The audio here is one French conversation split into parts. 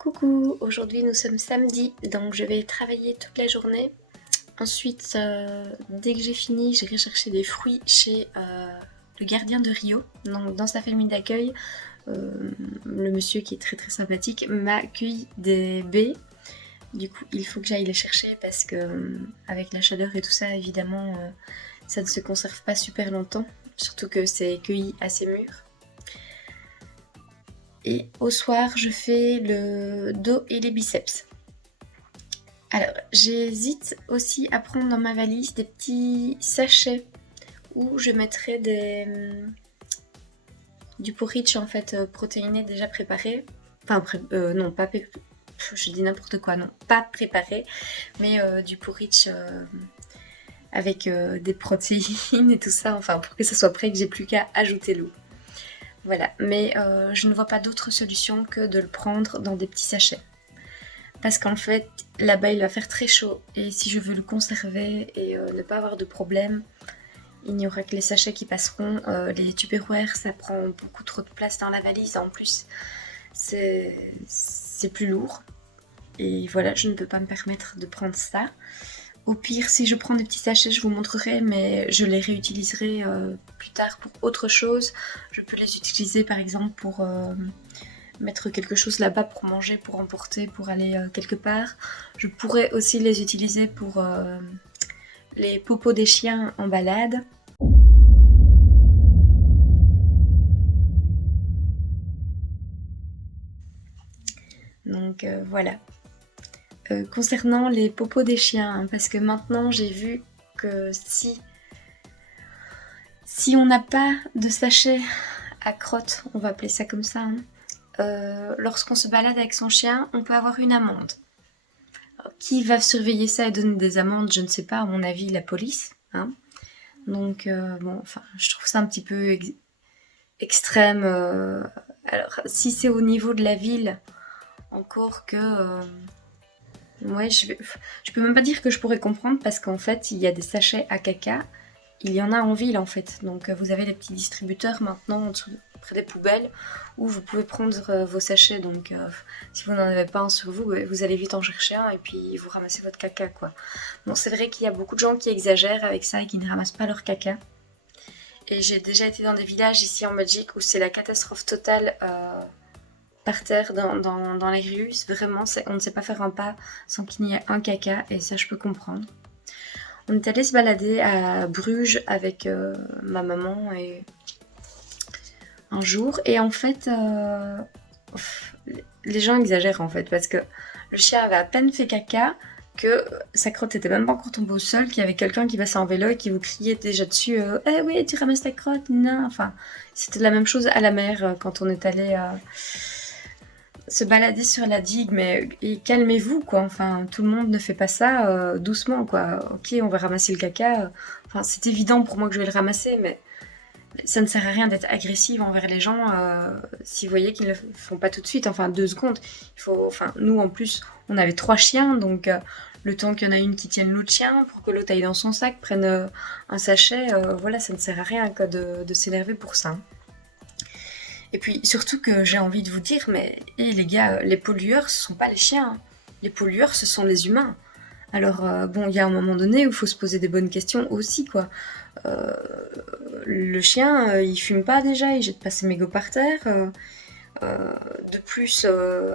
Coucou, aujourd'hui nous sommes samedi, donc je vais travailler toute la journée. Ensuite, dès que j'ai fini, j'irai chercher des fruits chez le gardien de Rio. Donc dans sa famille d'accueil, le monsieur qui est très très sympathique m'a cueilli des baies. Du coup, il faut que j'aille les chercher parce que avec la chaleur et tout ça, évidemment, ça ne se conserve pas super longtemps. Surtout que c'est cueilli assez mûr. Et au soir, je fais le dos et les biceps. Alors, j'hésite aussi à prendre dans ma valise des petits sachets où je mettrai du porridge en fait protéiné déjà préparé. Enfin, non, pas je dis n'importe quoi, non, pas préparé, mais du porridge avec des protéines et tout ça, enfin pour que ça soit prêt, que j'ai plus qu'à ajouter l'eau. Voilà, mais je ne vois pas d'autre solution que de le prendre dans des petits sachets. Parce qu'en fait, là-bas, il va faire très chaud. Et si je veux le conserver et ne pas avoir de problème, il n'y aura que les sachets qui passeront. Les Tupperware, ça prend beaucoup trop de place dans la valise. En plus, c'est plus lourd. Et voilà, je ne peux pas me permettre de prendre ça. Au pire, si je prends des petits sachets, je vous montrerai, mais je les réutiliserai plus tard pour autre chose. Je peux les utiliser par exemple pour mettre quelque chose là-bas pour manger, pour emporter, pour aller quelque part. Je pourrais aussi les utiliser pour les popos des chiens en balade. Donc voilà. Concernant les popos des chiens, hein, parce que maintenant j'ai vu que si on n'a pas de sachet à crotte, on va appeler ça comme ça, hein, lorsqu'on se balade avec son chien, on peut avoir une amende. Alors, qui va surveiller ça et donner des amendes? Je ne sais pas, à mon avis, la police. Hein. Donc, bon, enfin, je trouve ça un petit peu extrême. Alors, si c'est au niveau de la ville, encore que. Ouais, je peux même pas dire que je pourrais comprendre parce qu'en fait, il y a des sachets à caca. Il y en a en ville en fait. Donc, vous avez des petits distributeurs maintenant près des poubelles où vous pouvez prendre vos sachets. Donc, si vous n'en avez pas un sur vous, vous allez vite en chercher un et puis vous ramassez votre caca quoi. Bon, c'est vrai qu'il y a beaucoup de gens qui exagèrent avec ça et qui ne ramassent pas leur caca. Et j'ai déjà été dans des villages ici en Belgique où c'est la catastrophe totale par terre dans les rues. Vraiment, on ne sait pas faire un pas sans qu'il n'y ait un caca et ça je peux comprendre. On est allé se balader à Bruges avec ma maman et un jour et en fait les gens exagèrent en fait parce que le chien avait à peine fait caca que sa crotte était même pas encore tombée au sol, qu'il y avait quelqu'un qui passait en vélo et qui vous criait déjà dessus eh oui tu ramasses ta crotte, non, enfin c'était la même chose à la mer quand on est allé se balader sur la digue, mais et calmez-vous quoi, enfin tout le monde ne fait pas ça doucement quoi, ok on va ramasser le caca, enfin c'est évident pour moi que je vais le ramasser, mais ça ne sert à rien d'être agressive envers les gens si vous voyez qu'ils ne le font pas tout de suite, enfin 2 secondes. Enfin, nous en plus, on avait 3 chiens, donc le temps qu'il y en a une qui tienne l'autre chien pour que l'autre aille dans son sac, prenne un sachet, voilà, ça ne sert à rien quoi, de s'énerver pour ça. Et puis surtout que j'ai envie de vous dire, mais les gars, les pollueurs, ce sont pas les chiens. Les pollueurs, ce sont les humains. Alors bon, il y a un moment donné où il faut se poser des bonnes questions aussi, quoi. Euh, le chien, il fume pas déjà, il jette pas ses mégots par terre. De plus,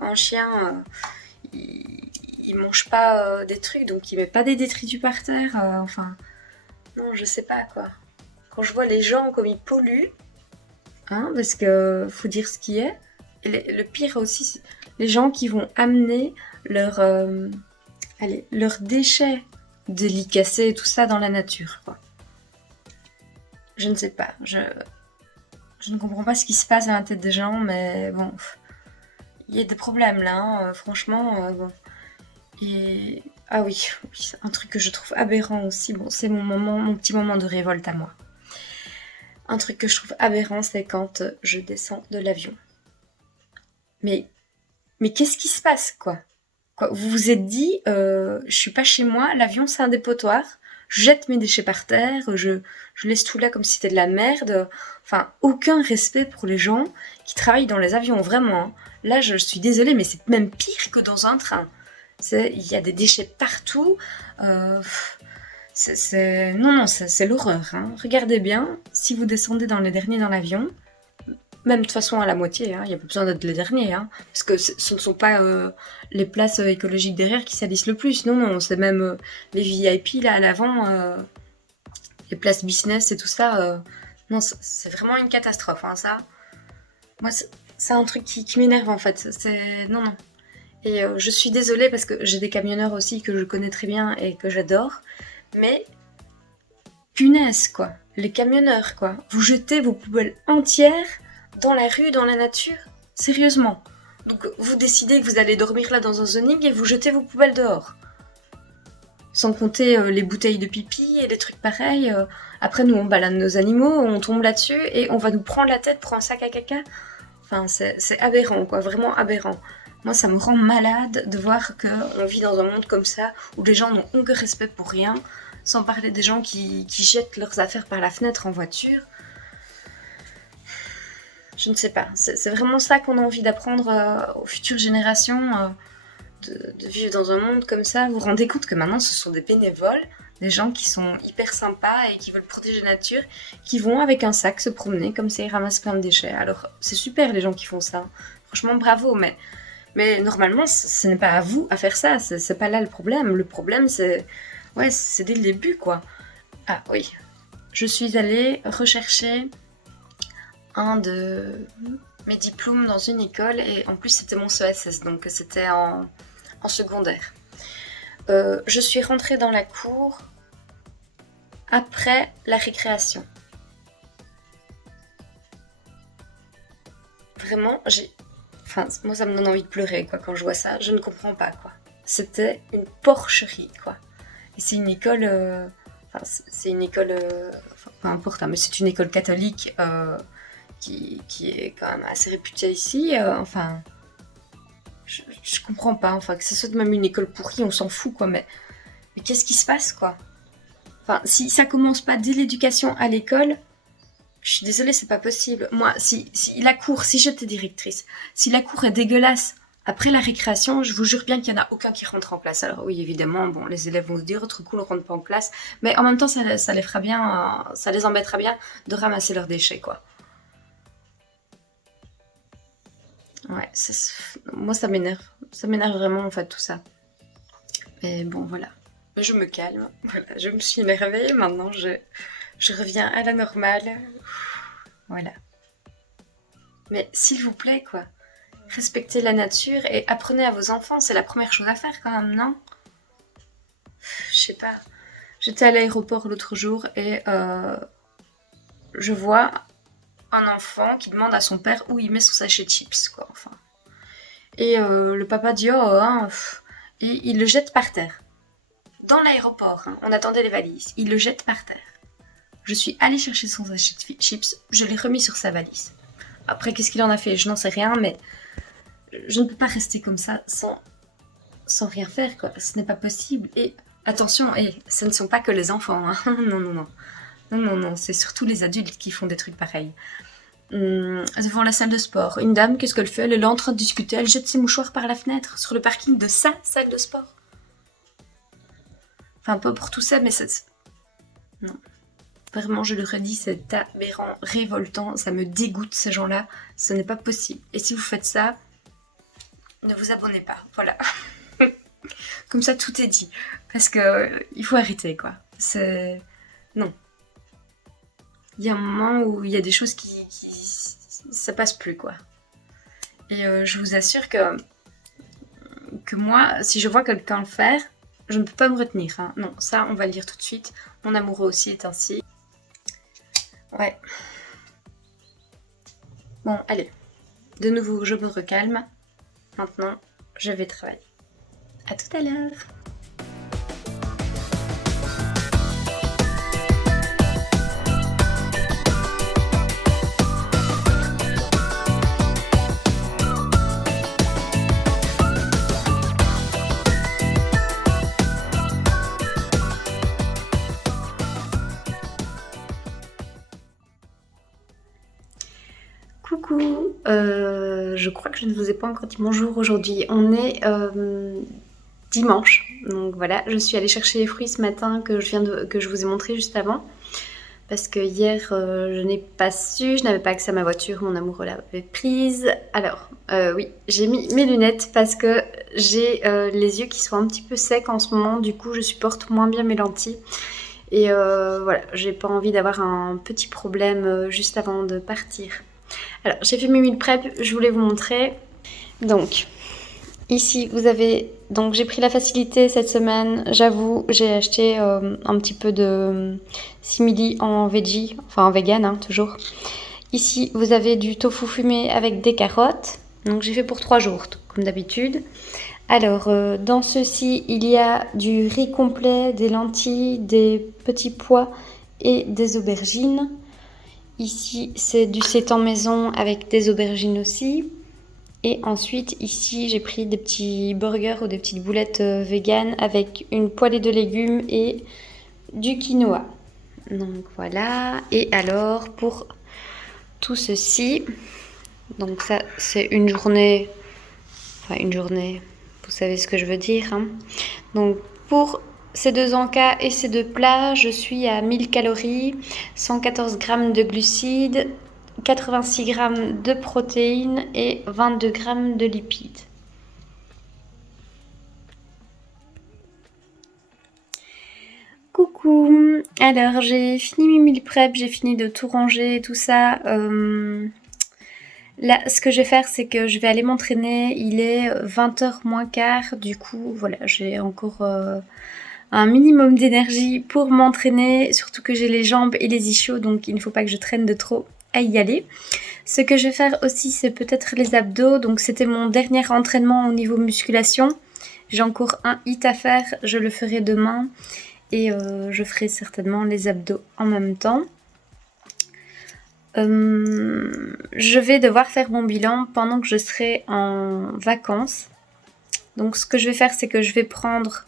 un chien, il mange pas des trucs, donc il met pas des détritus par terre. Enfin, non, je sais pas quoi. Quand je vois les gens comme ils polluent, hein, parce que faut dire ce qui est. Et le pire aussi, c'est les gens qui vont amener leurs déchets de lits cassés et tout ça dans la nature, quoi. Je ne sais pas. Je ne comprends pas ce qui se passe dans la tête des gens, mais bon, il y a des problèmes là, hein, franchement. Bon. Et ah oui, oui, un truc que je trouve aberrant aussi. Bon, c'est mon petit moment de révolte à moi. Un truc que je trouve aberrant, c'est quand je descends de l'avion. Mais qu'est-ce qui se passe, quoi? Vous vous êtes dit, je suis pas chez moi, l'avion c'est un dépotoir, je jette mes déchets par terre, je laisse tout là comme si c'était de la merde. Enfin, aucun respect pour les gens qui travaillent dans les avions, vraiment. Hein. Là, je suis désolée, mais c'est même pire que dans un train. Il y a des déchets partout. Non, c'est l'horreur. Hein. Regardez bien, si vous descendez dans les derniers dans l'avion, même de toute façon à la moitié, il n'y a pas besoin d'être les derniers, parce que ce ne sont pas les places écologiques derrière qui salissent le plus. Non, c'est même les VIP là à l'avant, les places business et tout ça. Non, c'est vraiment une catastrophe, ça. Moi, c'est un truc qui m'énerve en fait. Non. Et je suis désolée parce que j'ai des camionneurs aussi que je connais très bien et que j'adore. Mais punaise quoi, les camionneurs quoi. Vous jetez vos poubelles entières dans la rue, dans la nature. Sérieusement. Donc vous décidez que vous allez dormir là dans un zoning et vous jetez vos poubelles dehors. Sans compter les bouteilles de pipi et les trucs pareils. Après nous on balade nos animaux, on tombe là-dessus et on va nous prendre la tête pour un sac à caca. Enfin c'est aberrant quoi, vraiment aberrant. Moi ça me rend malade de voir qu'on vit dans un monde comme ça où les gens n'ont aucun respect pour rien. Sans parler des gens qui jettent leurs affaires par la fenêtre en voiture. Je ne sais pas, c'est vraiment ça qu'on a envie d'apprendre aux futures générations, de vivre dans un monde comme ça. Vous vous rendez compte que maintenant ce sont des bénévoles, des gens qui sont hyper sympas et qui veulent protéger la nature, qui vont avec un sac se promener comme ça, ils ramassent plein de déchets. Alors c'est super les gens qui font ça, franchement bravo, mais normalement ce n'est pas à vous à faire ça, c'est pas là le problème. Le problème c'est dès le début quoi. Ah oui, je suis allée rechercher un de mes diplômes dans une école et en plus c'était mon CESS, donc c'était en secondaire. Je suis rentrée dans la cour après la récréation. Vraiment, moi ça me donne envie de pleurer quoi quand je vois ça, je ne comprends pas quoi. C'était une porcherie quoi. Et c'est une école, peu importe, mais c'est une école catholique qui est quand même assez réputée ici. Je comprends pas, que ce soit même une école pourrie, on s'en fout quoi, mais qu'est-ce qui se passe quoi? Enfin, si ça commence pas dès l'éducation à l'école, je suis désolée, c'est pas possible. Moi, si j'étais directrice, si la cour est dégueulasse, après la récréation, je vous jure bien qu'il n'y en a aucun qui rentre en classe. Alors oui, évidemment, les élèves vont se dire, trop cool, on rentre pas en classe. Mais en même temps, ça les fera bien, ça les embêtera bien de ramasser leurs déchets, quoi. Ouais, moi ça m'énerve. Ça m'énerve vraiment, en fait, tout ça. Mais bon, voilà. Je me calme. Voilà, je me suis énervée. Maintenant, je reviens à la normale. Voilà. Mais s'il vous plaît, quoi. Respectez la nature et apprenez à vos enfants, c'est la première chose à faire quand même, non? Je sais pas. J'étais à l'aéroport l'autre jour et je vois un enfant qui demande à son père où il met son sachet de chips, quoi, enfin. Et le papa dit et il le jette par terre. Dans l'aéroport, on attendait les valises. Il le jette par terre. Je suis allée chercher son sachet de chips, je l'ai remis sur sa valise. Après, qu'est-ce qu'il en a fait? Je n'en sais rien, mais je ne peux pas rester comme ça sans rien faire, quoi. Ce n'est pas possible. Et attention, ce ne sont pas que les enfants. Hein. Non, c'est surtout les adultes qui font des trucs pareils. Devant la salle de sport, une dame, qu'est-ce qu'elle fait? Elle est là en train de discuter, elle jette ses mouchoirs par la fenêtre, sur le parking de sa salle de sport. Enfin, pas pour tout ça, mais non. Vraiment, je le redis, c'est aberrant, révoltant, ça me dégoûte ces gens-là, ce n'est pas possible. Et si vous faites ça, ne vous abonnez pas, voilà. Comme ça, tout est dit. Parce que il faut arrêter, quoi. Non. Il y a un moment où il y a des choses qui ça passe plus, quoi. Et je vous assure que moi, si je vois quelqu'un le faire, je ne peux pas me retenir. Hein. Non, ça, on va le dire tout de suite. Mon amoureux aussi est ainsi. Ouais. Bon, allez. De nouveau, je me recalme. Maintenant, je vais travailler. À tout à l'heure. Coucou, je crois que je ne vous ai pas encore dit bonjour aujourd'hui. On est dimanche, donc voilà, je suis allée chercher les fruits ce matin que je vous ai montré juste avant. Parce que hier, je n'ai pas su, je n'avais pas accès à ma voiture, mon amoureux l'avait prise. Alors, oui, j'ai mis mes lunettes parce que j'ai les yeux qui sont un petit peu secs en ce moment, du coup je supporte moins bien mes lentilles. Et voilà, j'ai pas envie d'avoir un petit problème juste avant de partir. Alors, j'ai fait mes meal prep, je voulais vous montrer. Donc, ici, vous avez... Donc, j'ai pris la facilité cette semaine. J'avoue, j'ai acheté un petit peu de simili en veggie, enfin en vegan, hein, toujours. Ici, vous avez du tofu fumé avec des carottes. Donc, j'ai fait pour 3 jours, comme d'habitude. Alors, dans ceci, il y a du riz complet, des lentilles, des petits pois et des aubergines. Ici, c'est du sétan maison avec des aubergines aussi. Et ensuite, ici, j'ai pris des petits burgers ou des petites boulettes véganes avec une poêlée de légumes et du quinoa. Donc voilà. Et alors, pour tout ceci, donc ça, c'est une journée... Enfin, une journée, vous savez ce que je veux dire, hein. Donc, pour ces 2 encas et ces 2 plats, je suis à 1000 calories, 114 grammes de glucides, 86 grammes de protéines et 22 grammes de lipides. Coucou, alors j'ai fini mes meal prep, j'ai fini de tout ranger, tout ça. Là, ce que je vais faire, c'est que je vais aller m'entraîner. Il est 20h moins quart, du coup, voilà, j'ai encore un minimum d'énergie pour m'entraîner, surtout que j'ai les jambes et les ischios, donc il ne faut pas que je traîne de trop à y aller. Ce que je vais faire aussi, c'est peut-être les abdos, donc c'était mon dernier entraînement au niveau musculation. J'ai encore un hit à faire, je le ferai demain, et je ferai certainement les abdos en même temps. Je vais devoir faire mon bilan pendant que je serai en vacances. Donc ce que je vais faire, c'est que je vais prendre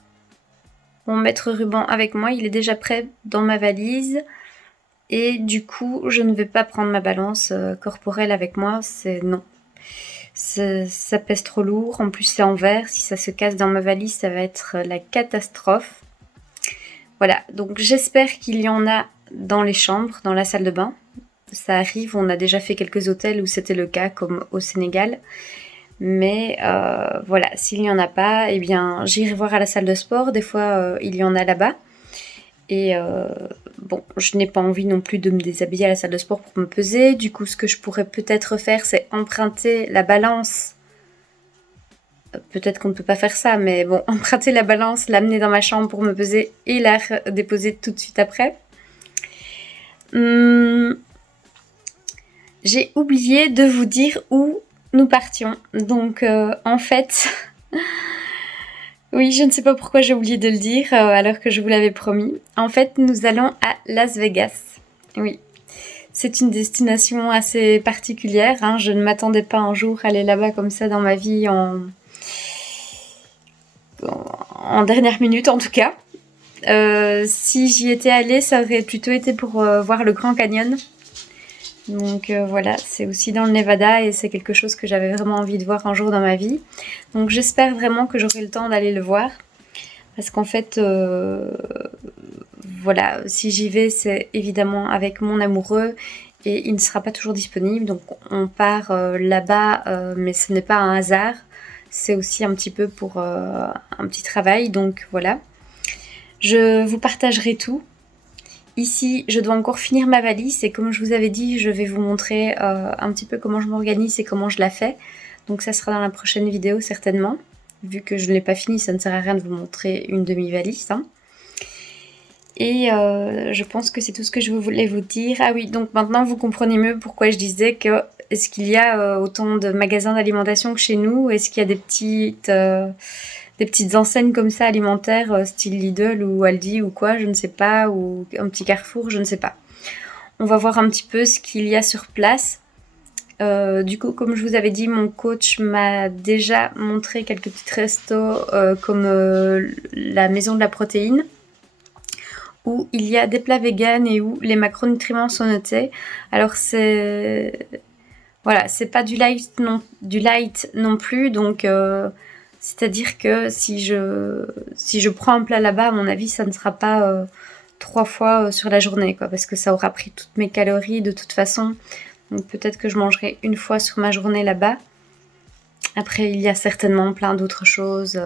mon mètre ruban avec moi. Il est déjà prêt dans ma valise. Et du coup, je ne vais pas prendre ma balance corporelle avec moi. C'est non. Ça pèse trop lourd. En plus, c'est en verre. Si ça se casse dans ma valise, ça va être la catastrophe. Voilà. Donc j'espère qu'il y en a dans les chambres, dans la salle de bain. Ça arrive, on a déjà fait quelques hôtels où c'était le cas, comme au Sénégal. Mais voilà, s'il n'y en a pas, eh bien, j'irai voir à la salle de sport. Des fois, il y en a là-bas. Et bon, je n'ai pas envie non plus de me déshabiller à la salle de sport pour me peser. Du coup, ce que je pourrais peut-être faire, c'est emprunter la balance. Peut-être qu'on ne peut pas faire ça, mais bon, emprunter la balance, l'amener dans ma chambre pour me peser et la déposer tout de suite après. J'ai oublié de vous dire où nous partions. Donc en fait, oui, je ne sais pas pourquoi j'ai oublié de le dire alors que je vous l'avais promis. En fait, nous allons à Las Vegas. Oui, c'est une destination assez particulière, hein. Je ne m'attendais pas un jour à aller là-bas comme ça dans ma vie en dernière minute en tout cas. Si j'y étais allée, ça aurait plutôt été pour voir le Grand Canyon. Donc voilà, c'est aussi dans le Nevada et c'est quelque chose que j'avais vraiment envie de voir un jour dans ma vie. Donc j'espère vraiment que j'aurai le temps d'aller le voir. Parce qu'en fait, voilà, si j'y vais, c'est évidemment avec mon amoureux et il ne sera pas toujours disponible. Donc on part là-bas, mais ce n'est pas un hasard. C'est aussi un petit peu pour un petit travail. Donc voilà, je vous partagerai tout. Ici, je dois encore finir ma valise et comme je vous avais dit, je vais vous montrer un petit peu comment je m'organise et comment je la fais. Donc ça sera dans la prochaine vidéo certainement. Vu que je ne l'ai pas fini, ça ne sert à rien de vous montrer une demi-valise, hein. Et je pense que c'est tout ce que je voulais vous dire. Ah oui, donc maintenant vous comprenez mieux pourquoi je disais que est-ce qu'il y a autant de magasins d'alimentation que chez nous? Est-ce qu'il y a des petites enseignes comme ça alimentaires, style Lidl ou Aldi ou quoi, je ne sais pas, ou un petit Carrefour, je ne sais pas. On va voir un petit peu ce qu'il y a sur place. Du coup, comme je vous avais dit, mon coach m'a déjà montré quelques petits restos comme la Maison de la Protéine, où il y a des plats véganes et où les macronutriments sont notés. Alors c'est... Voilà, c'est pas du light non plus, donc c'est-à-dire que si je prends un plat là-bas, à mon avis, ça ne sera pas 3 fois sur la journée, quoi, parce que ça aura pris toutes mes calories de toute façon. Donc peut-être que je mangerai une fois sur ma journée là-bas. Après, il y a certainement plein d'autres choses.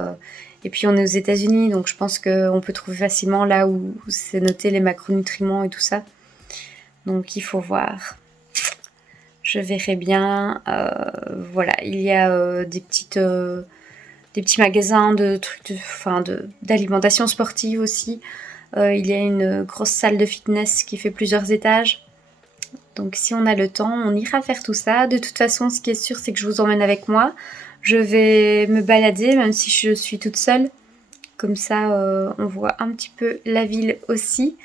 Et puis on est aux États-Unis, donc je pense qu'on peut trouver facilement là où c'est noté les macronutriments et tout ça. Donc il faut voir. Je verrai bien. Voilà, il y a des petits magasins de trucs, d'alimentation sportive aussi. Il y a une grosse salle de fitness qui fait plusieurs étages. Donc si on a le temps, on ira faire tout ça. De toute façon, ce qui est sûr, c'est que je vous emmène avec moi. Je vais me balader, même si je suis toute seule. Comme ça, on voit un petit peu la ville aussi.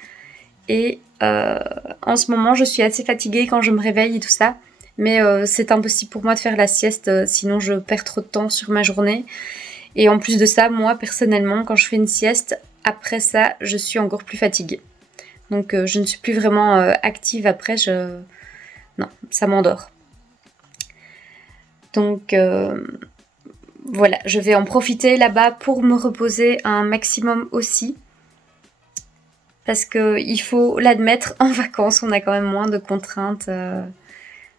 Et en ce moment, je suis assez fatiguée quand je me réveille et tout ça. Mais c'est impossible pour moi de faire la sieste, sinon je perds trop de temps sur ma journée. Et en plus de ça, moi, personnellement, quand je fais une sieste, après ça, je suis encore plus fatiguée. Donc je ne suis plus vraiment active après, non, ça m'endort. Donc voilà, je vais en profiter là-bas pour me reposer un maximum aussi. Parce qu'il faut l'admettre, en vacances, on a quand même moins de contraintes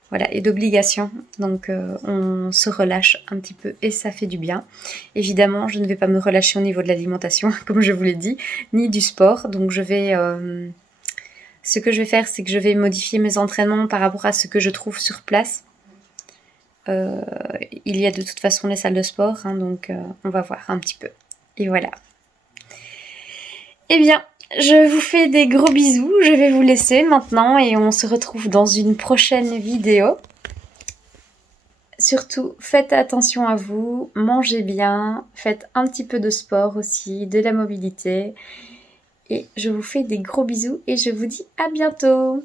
voilà, et d'obligations. Donc on se relâche un petit peu et ça fait du bien. Évidemment, je ne vais pas me relâcher au niveau de l'alimentation, comme je vous l'ai dit, ni du sport. Donc ce que je vais faire, c'est que je vais modifier mes entraînements par rapport à ce que je trouve sur place. Il y a de toute façon les salles de sport, hein, donc on va voir un petit peu. Et voilà. Eh bien, je vous fais des gros bisous, je vais vous laisser maintenant et on se retrouve dans une prochaine vidéo. Surtout, faites attention à vous, mangez bien, faites un petit peu de sport aussi, de la mobilité. Et je vous fais des gros bisous et je vous dis à bientôt!